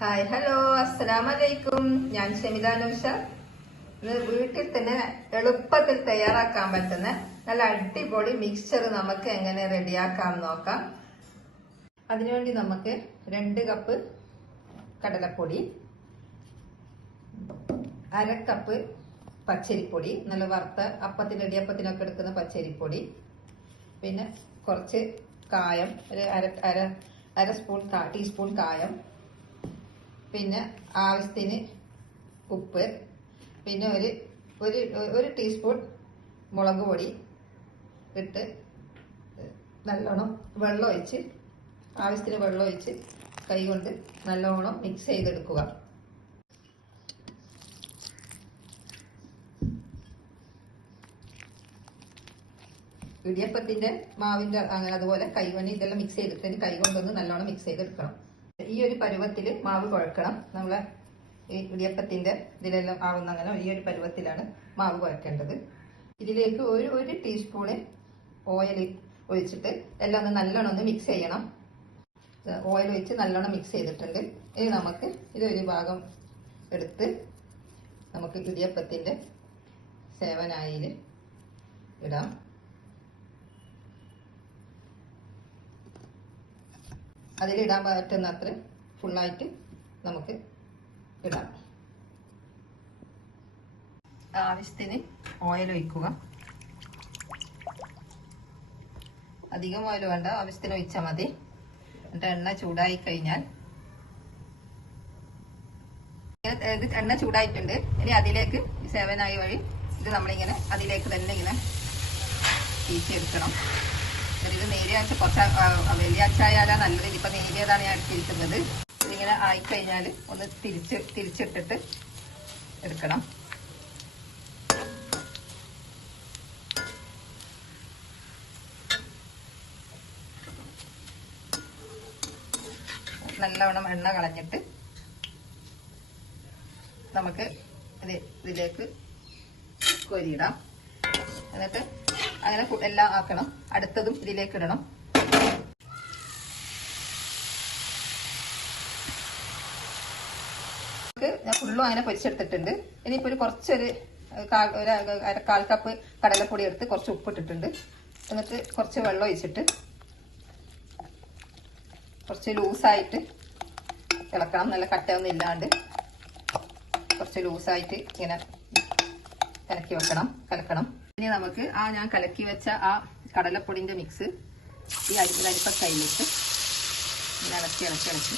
Hi hello അസ്സലാമലൈക്കും. ഞാൻ ഷമിത നൗഷാദ്. ഇത് വീട്ടിൽ തന്നെ എളുപ്പത്തിൽ തയ്യാറാക്കാൻ പറ്റുന്ന നല്ല അടിപൊളി മിക്സ്ചർ നമുക്ക് എങ്ങനെ റെഡിയാക്കാം നോക്കാം. അതിനുവേണ്ടി നമുക്ക് 2 കപ്പ് കടലപ്പൊടി, 1/2 കപ്പ് പച്ചരിപ്പൊടി, നല്ല വറുത്ത അപ്പത്തിന് ഇടിയപ്പത്തിനൊക്കെ എടുക്കുന്ന പച്ചരിപ്പൊടി, പിന്നെ കുറച്ച് കായം, ഒരു അര ടീസ്പൂൺ കായം, പിന്നെ ആവശ്യത്തിന് ഉപ്പ്, പിന്നെ ഒരു ടീസ്പൂൺ മുളക് പൊടി ഇട്ട് നല്ലോണം ആവശ്യത്തിന് വെള്ളം ഒഴിച്ച് കൈ കൊണ്ട് നല്ലോണം മിക്സ് ചെയ്തെടുക്കുക. ഇടിയപ്പത്തിന്റെ മാവിന്റെ അതുപോലെ കൈകൊണ്ട് ഇതെല്ലാം മിക്സ് ചെയ്തിട്ട് കൈ കൊണ്ടൊന്ന് നല്ലോണം മിക്സ് ചെയ്തെടുക്കണം. ഈ ഒരു പരുവത്തിൽ മാവ് കുഴക്കണം. നമ്മളെ ഈ ഇടിയപ്പത്തിന്റെ ഇതിലെല്ലാം ആവുന്ന അങ്ങനെ ഈ ഒരു പരുവത്തിലാണ് മാവ് കുഴക്കേണ്ടത്. ഇതിലേക്ക് ഒരു ടീസ്പൂണ് ഓയിൽ ഒഴിച്ചിട്ട് എല്ലാം ഒന്ന് നല്ലോണം ഒന്ന് മിക്സ് ചെയ്യണം. ഓയിൽ ഒഴിച്ച് നല്ലോണം മിക്സ് ചെയ്തിട്ടുണ്ട്. ഇനി നമുക്ക് ഇതൊരു ഭാഗം എടുത്ത് നമുക്ക് ഇടിയപ്പത്തിന്റെ സേവനായിൽ ഇടാം. അതിലിടാൻ പറ്റുന്ന അത്ര ഫുള്ളായിട്ട് നമുക്ക് ഇടാം. ആവശ്യത്തിന് ഓയിൽ ഒഴിക്കുക. അധികം ഓയിൽ വേണ്ട, ആവശ്യത്തിന് ഒഴിച്ചാൽ മതി. എന്നിട്ട് എണ്ണ ചൂടായി കഴിഞ്ഞാൽ എണ്ണ ചൂടായിട്ടുണ്ട്. ഇനി അതിലേക്ക് സേവനായി വഴി ഇത് നമ്മളിങ്ങനെ അതിലേക്ക് തന്നെ ഇങ്ങനെ തീച്ചെടുക്കണം. ഇത് നേരിയായിട്ട് കുറച്ച് വലിയ അച്ചായാലാ നല്ലത്. ഇപ്പൊ നേരിയതാണ് ഞാൻ എടുത്തിരിക്കുന്നത്. ഇതിങ്ങനെ ആയിക്കഴിഞ്ഞാൽ ഒന്ന് തിരിച്ചിട്ടിട്ട് എടുക്കണം. നല്ലവണ്ണം എണ്ണ കളഞ്ഞിട്ട് നമുക്ക് ഇതിലേക്ക് കോരിയിടാം. എന്നിട്ട് അങ്ങനെ എല്ലാം ആക്കണം. അടുത്തതും ഇതിലേക്ക് ഇടണം. ഞാൻ ഫുള്ളും അങ്ങനെ പൊരിച്ചെടുത്തിട്ടുണ്ട്. ഇനിയിപ്പോ കുറച്ചൊരു 1/4 കപ്പ് കടലപ്പൊടി എടുത്ത് കുറച്ച് ഉപ്പിട്ടിട്ടുണ്ട്. എന്നിട്ട് കുറച്ച് വെള്ളം ഒഴിച്ചിട്ട് കുറച്ച് ലൂസായിട്ട് ഇളക്കണം. നല്ല കട്ടയൊന്നും ഇല്ലാണ്ട് കുറച്ച് ലൂസായിട്ട് ഇങ്ങനെ കലക്കണം. ഇനി നമുക്ക് ഞാൻ കലക്കി വെച്ച ആ കടലപ്പൊടിന്റെ മിക്സ് ഈ അരിപ്പക്കയിലിട്ട് ഇങ്ങനെ ഇളക്കി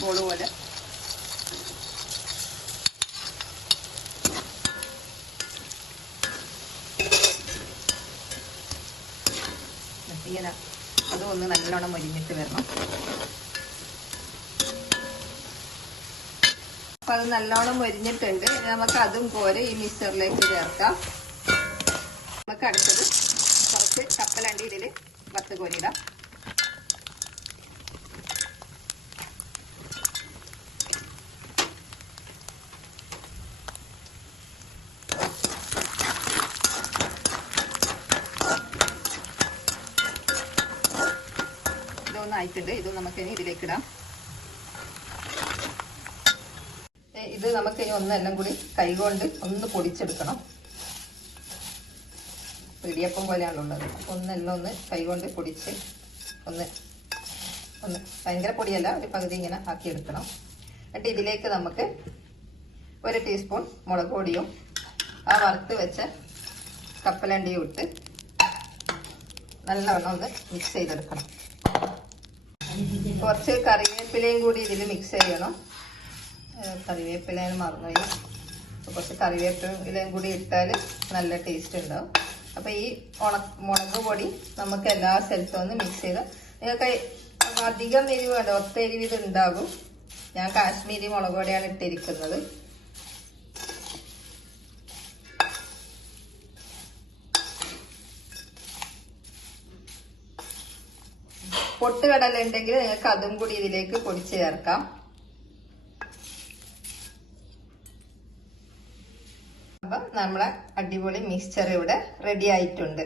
ബോള് പോലെ ഇങ്ങനെ അതൊന്ന് നല്ലോണം മൊരിഞ്ഞിട്ട് വരണം. അപ്പൊ അത് നല്ലോണം മൊരിഞ്ഞിട്ടുണ്ട്. നമുക്ക് അതും പോലെ ഈ മിക്സറിലേക്ക് ചേർക്കാം. നമുക്ക് അടുത്തത് കുറച്ച് കപ്പലണ്ടി ഇതിൽ വറുത്ത് കോരിയിടാം. ഇതൊന്നായിട്ടുണ്ട്. ഇത് നമുക്ക് ഇനി ഇതിലേക്ക് ഇടാം. ഇത് നമുക്ക് ഇനി ഒന്നെല്ലാം കൂടി കൈകൊണ്ട് ഒന്ന് പൊടിച്ചെടുക്കണം. ഇടിയപ്പം പോലെയാണുള്ളത്. അപ്പൊ ഒന്നെല്ലാം കൈകൊണ്ട് പൊടിച്ച് ഒന്ന് ഭയങ്കര പൊടിയല്ല, ഒരു പകുതി ഇങ്ങനെ ആക്കിയെടുക്കണം. എന്നിട്ട് ഇതിലേക്ക് നമുക്ക് 1 ടീസ്പൂൺ മുളക് പൊടിയും ആ വറുത്ത് വെച്ച കപ്പലണ്ടിയും ഇട്ട് നല്ലവണ്ണം ഒന്ന് മിക്സ് ചെയ്തെടുക്കണം. കുറച്ച് കറിവേപ്പിലയും കൂടി ഇതിൽ മിക്സ് ചെയ്യണം. കറിവേപ്പിലയും മറന്നുപോയി. കുറച്ച് കറിവേപ്പിലയും കൂടി ഇട്ടാൽ നല്ല ടേസ്റ്റ് ഉണ്ടാവും. അപ്പൊ ഈ മുളക് പൊടി നമുക്ക് എല്ലാ സ്ഥലത്തും ഒന്ന് മിക്സ് ചെയ്ത്, നിങ്ങൾക്ക് അധികം എരിവ് വേണ്ട, ഒത്ത എരിവ് ഇത് ഉണ്ടാകും. ഞാൻ കാശ്മീരി മുളക് പൊടിയാണ് ഇട്ടിരിക്കുന്നത്. പൊട്ടുകടല ഉണ്ടെങ്കിൽ നിങ്ങൾക്ക് അതും കൂടി ഇതിലേക്ക് പൊടിച്ച് ചേർക്കാം. അപ്പം നമ്മളെ അടിപൊളി മിക്സ്ചർ ഇവിടെ റെഡി ആയിട്ടുണ്ട്.